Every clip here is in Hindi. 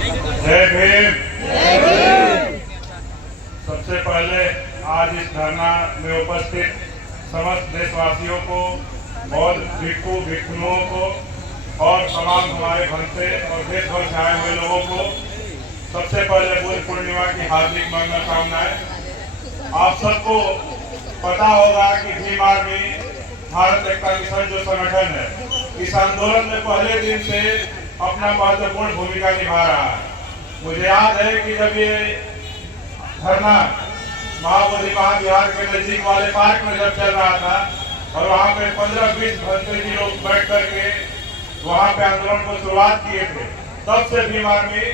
जय भीम। सबसे पहले आज इस धरना में उपस्थित समस्त देशवासियों को और भिक्षु भिक्षुओं को और तमाम हमारे भंते और देश भर से आए हुए लोगों को सबसे पहले बुद्ध पूर्णिमा की हार्दिक मंगल कामनाएं। आप सबको पता होगा कि भीम आर्मी भारत एकता मिशन जो संगठन है, इस आंदोलन में पहले दिन से अपना महत्वपूर्ण भूमिका निभा रहा है। मुझे याद है कि जब ये धरना महाबोधि महाविहार के नजदीक वाले पार्क में जब चल रहा था और वहाँ पे 15-20 भंते जी लोग बैठ करके वहाँ पे आंदोलन को शुरुआत किए थे, तब से भीम आर्मी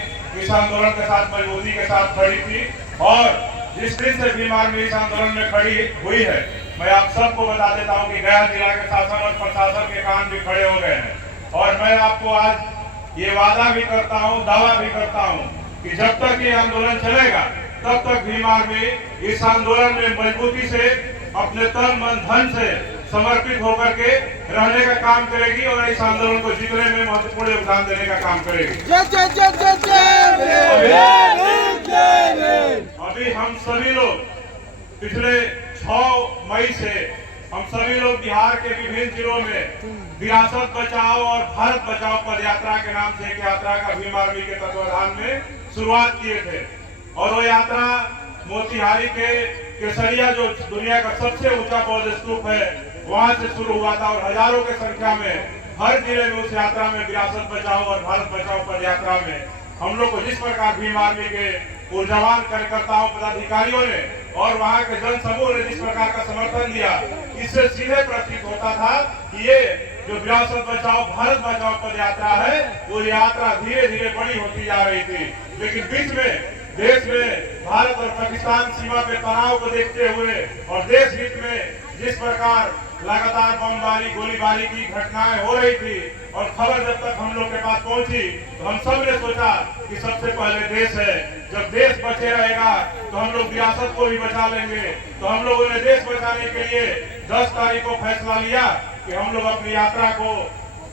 इस आंदोलन के साथ मजबूती के साथ खड़ी थी। और जिस दिन से भीम आर्मी इस आंदोलन में खड़ी हुई है, मैं आप सबको बता देता हूँ कि गया जिला के शासन और प्रशासन के कान भी खड़े हो गए हैं। और मैं आपको आज ये वादा भी करता हूँ, दावा भी करता हूँ कि जब तक ये आंदोलन चलेगा तब तक भीम आर्मी इस आंदोलन में मजबूती से अपने तन मन धन से समर्पित होकर के रहने का काम करेगी और इस आंदोलन को जीतने में महत्वपूर्ण योगदान देने का काम करेगी। अभी हम सभी लोग पिछले 6 मई से हम सभी लोग बिहार के विभिन्न जिलों में विरासत बचाओ और भारत बचाओ पद यात्रा के नाम से एक यात्रा का भीम आर्मी के तत्वाधान में शुरुआत किए थे। और वो यात्रा मोतिहारी के केसरिया जो दुनिया का सबसे ऊंचा बौद्ध स्तूप है, वहां से शुरू हुआ था और हजारों की संख्या में हर जिले में उस यात्रा में विरासत बचाओ और भारत बचाओ पद यात्रा में हम लोग को जिस प्रकार भीम आर्मी के ऊर्जावान कार्यकर्ताओं पदाधिकारियों ने और वहाँ के जन समूह ने जिस प्रकार का समर्थन दिया, इससे सीधे प्रतीत होता था कि ये जो विरासत बचाओ भारत बचाओ पद यात्रा है, वो यात्रा धीरे धीरे बड़ी होती जा रही थी। लेकिन बीच में देश में भारत और पाकिस्तान सीमा पे तनाव को देखते हुए और देश हित में जिस प्रकार लगातार बमबारी गोलीबारी की घटनाएं हो रही थी और खबर जब तक हम लोग के पास पहुंची तो हम सब ने सोचा कि सबसे पहले देश है, जब देश बचे रहेगा तो हम लोग विरासत को भी बचा लेंगे। तो हम लोगों ने देश बचाने के लिए 10 तारीख को फैसला लिया कि हम लोग अपनी यात्रा को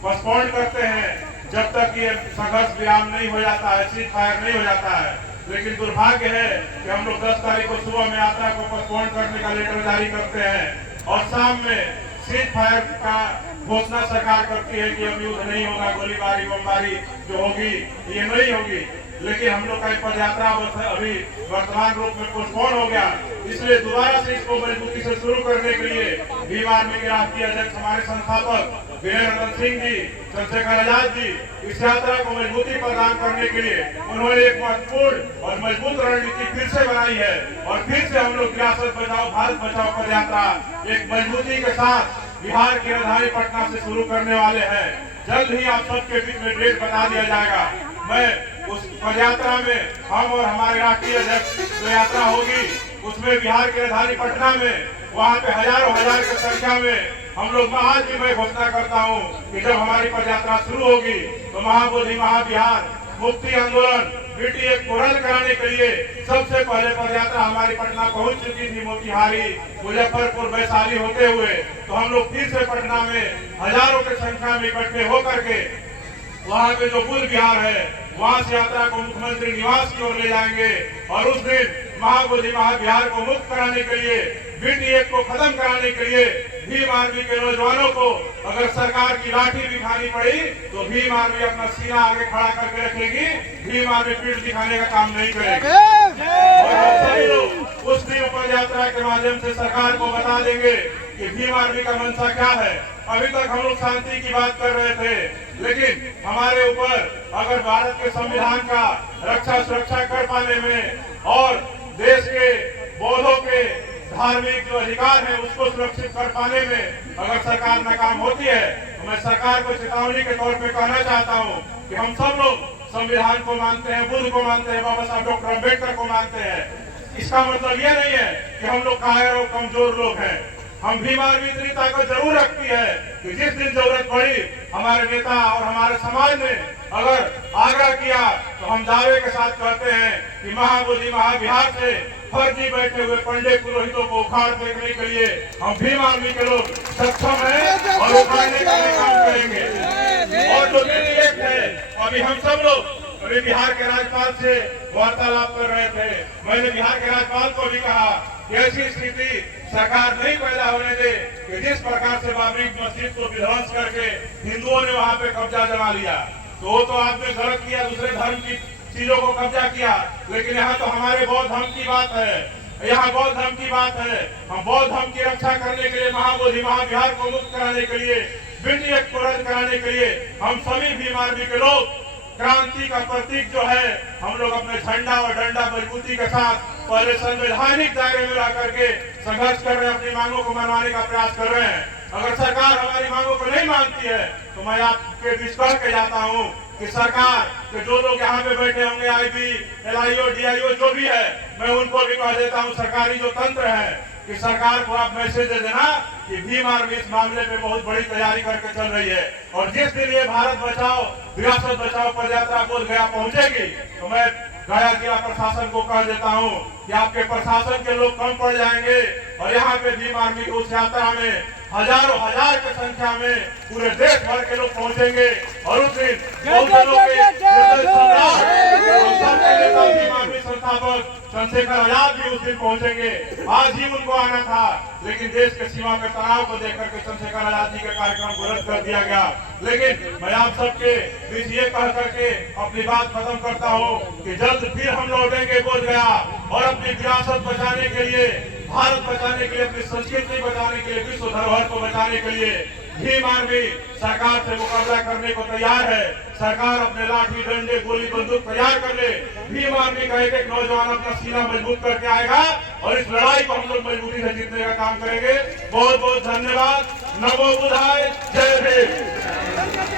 पोस्टपोन करते हैं जब तक ये संघर्ष विराम नहीं हो जाता है, सीज फायर नहीं हो जाता है। लेकिन दुर्भाग्य है कि हम लोग 10 तारीख को सुबह में यात्रा को पोस्टपोन करने का लेटर जारी करते हैं और शाम में सीज फायर का घोषणा सरकार करती है कि अब युद्ध नहीं होगा, गोलीबारी बमबारी जो होगी ये नहीं होगी। लेकिन हम लोग का पद यात्रा अभी वर्तमान रूप में पोस्टपोन हो गया, इसलिए दोबारा से इसको मजबूती से शुरू करने के लिए भीम आर्मी के राष्ट्रीय अध्यक्ष हमारे संस्थापक वीरेंद्र सिंह जी, चंद्रशेखर आजाद जी इस यात्रा को मजबूती प्रदान करने के लिए उन्होंने एक महत्वपूर्ण और मजबूत रणनीति फिर से बनाई है और फिर से हम लोग विरासत बचाओ भारत बचाओ पद यात्रा एक मजबूती के साथ बिहार की राजधानी पटना से शुरू करने वाले हैं। जल्द ही आप सबके बीच में डेट बता दिया जाएगा। मैं उस पद यात्रा में हम और हमारे राष्ट्रीय अध्यक्ष जो यात्रा होगी उसमें बिहार की राजधानी पटना में वहाँ पे हजारों हजार की संख्या में हम लोग आज भी मैं घोषणा करता हूँ कि जब हमारी पद यात्रा शुरू होगी तो महाबोधि महाविहार मुक्ति आंदोलन बीटीए को रद्द कराने के लिए सबसे पहले पद यात्रा हमारी पटना पहुंच चुकी थी। मोतिहारी मुजफ्फरपुर वैशाली होते हुए तो हम लोग फिर से पटना में हजारों की संख्या में इकट्ठे होकर के वहाँ पे जो बुद्ध विहार है वहाँ से यात्रा को मुख्यमंत्री निवास की ओर ले जाएंगे और उस दिन महाबोधि महाविहार को मुक्त कराने के लिए बीटीए को खत्म कराने के लिए भीम आर्मी के नौजवानों को अगर सरकार की लाठी भी खानी पड़ी तो भीम आर्मी अपना सीना आगे खड़ा करके रखेगी, भीम आर्मी पीठ दिखाने का काम नहीं करेगी। और सभी लोग उस दिन पद यात्रा के माध्यम से सरकार को बता देंगे कि भीम आर्मी का मंशा क्या है। अभी तक हम लोग शांति की बात कर रहे थे, लेकिन हमारे ऊपर अगर भारत के संविधान का रक्षा सुरक्षा कर पाने में और देश के बौद्धों के धार्मिक जो अधिकार है उसको सुरक्षित कर पाने में अगर सरकार नाकाम होती है तो मैं सरकार को चेतावनी के तौर पे कहना चाहता हूँ कि हम सब लोग संविधान को मानते हैं, बुद्ध को मानते हैं, बाबा साहब डॉक्टर अम्बेडकर को मानते हैं। इसका मतलब ये नहीं है कि हम लोग कायर और कमजोर लोग हैं। हम भीम आर्मी इतनी ताकत जरूर रखती है कि जिस दिन जरूरत पड़ी हमारे नेता और हमारे समाज ने अगर आग्रह किया तो हम दावे के साथ कहते हैं कि महाबोधि महाविहार से फर्जी बैठे हुए पंडित पुरोहितों को उखाड़ फेंकने के लिए हम भीम आर्मी के लोग सक्षम हैं और उखाड़ने का काम करेंगे। और जो नीति है अभी हम सब लोग अभी बिहार के राज्यपाल से वार्तालाप कर रहे थे। मैंने बिहार के राज्यपाल को भी कहा कि ऐसी स्थिति सरकार नहीं पैदा होने दे कि जिस प्रकार से बाबरी मस्जिद को विध्वंस करके हिंदुओं ने वहां पे कब्जा जमा लिया। तो वो तो आपने गलत किया, दूसरे धर्म की चीजों को कब्जा किया, लेकिन यहाँ तो हमारे बौद्ध धर्म की बात है, यहाँ बौद्ध धर्म की बात है। हम बौद्ध धर्म की रक्षा करने के लिए, महाबोधि महाविहार को मुक्त कराने के लिए, ब्रिटिश एक्ट को रद्द कराने के लिए हम सभी भीम आर्मी के लोग क्रांति का प्रतीक जो है, हम लोग अपने झंडा और डंडा मजबूती के साथ पहले संवैधानिक दायरे में ला करके संघर्ष कर रहे हैं, अपनी मांगों को मनवाने का प्रयास कर रहे हैं। अगर सरकार हमारी मांगों को नहीं मानती है तो मैं आपके बीच कह के जाता हूँ कि सरकार के जो लोग यहाँ पे बैठे होंगे, आईबी, एलआईओ, डीआईओ जो भी है, मैं उनको भी कह देता हूँ, सरकारी जो तंत्र है कि सरकार को आप मैसेज दे देना कि भीम आर्मी इस मामले पे बहुत बड़ी तैयारी करके चल रही है। और जिस दिन ये भारत बचाओ विरासत बचाओ पदयात्रा बोध गया पहुंचेगी तो मैं गया जिला प्रशासन को कह देता हूं कि आपके प्रशासन के लोग कम पड़ जाएंगे और यहाँ पे भीम आर्मी की उस यात्रा में हजारों हजार की संख्या में पूरे देश भर के लोग पहुंचेंगे। और उस दिन भीम आर्मी संस्थापक चंद्रशेखर आजाद भी उस दिन पहुंचेंगे। आज ही उनको आना था, लेकिन देश के सीमा के तनाव को देख करके चंद्रशेखर आजाद जी के कार्यक्रम को रद्द कर दिया गया। लेकिन मैं आप सबके बीच ये कह करके अपनी बात खत्म करता हूँ कि जल्द फिर हम लौटेंगे बोध गया और अपनी विरासत बचाने के लिए, भारत बचाने के लिए, अपनी संस्कृति बचाने के लिए, विश्व धरोहर को बचाने के लिए भीम आर्मी सरकार से मुकाबला करने को तैयार है। सरकार अपने लाठी डंडे गोली बंदूक तैयार कर ले, भीम आर्मी का एक एक नौजवान अपना सीना मजबूत करके आएगा और इस लड़ाई को हम लोग मजबूती से जीतने का काम करेंगे। बहुत बहुत धन्यवाद। नमो बुद्धाय। जय भीम।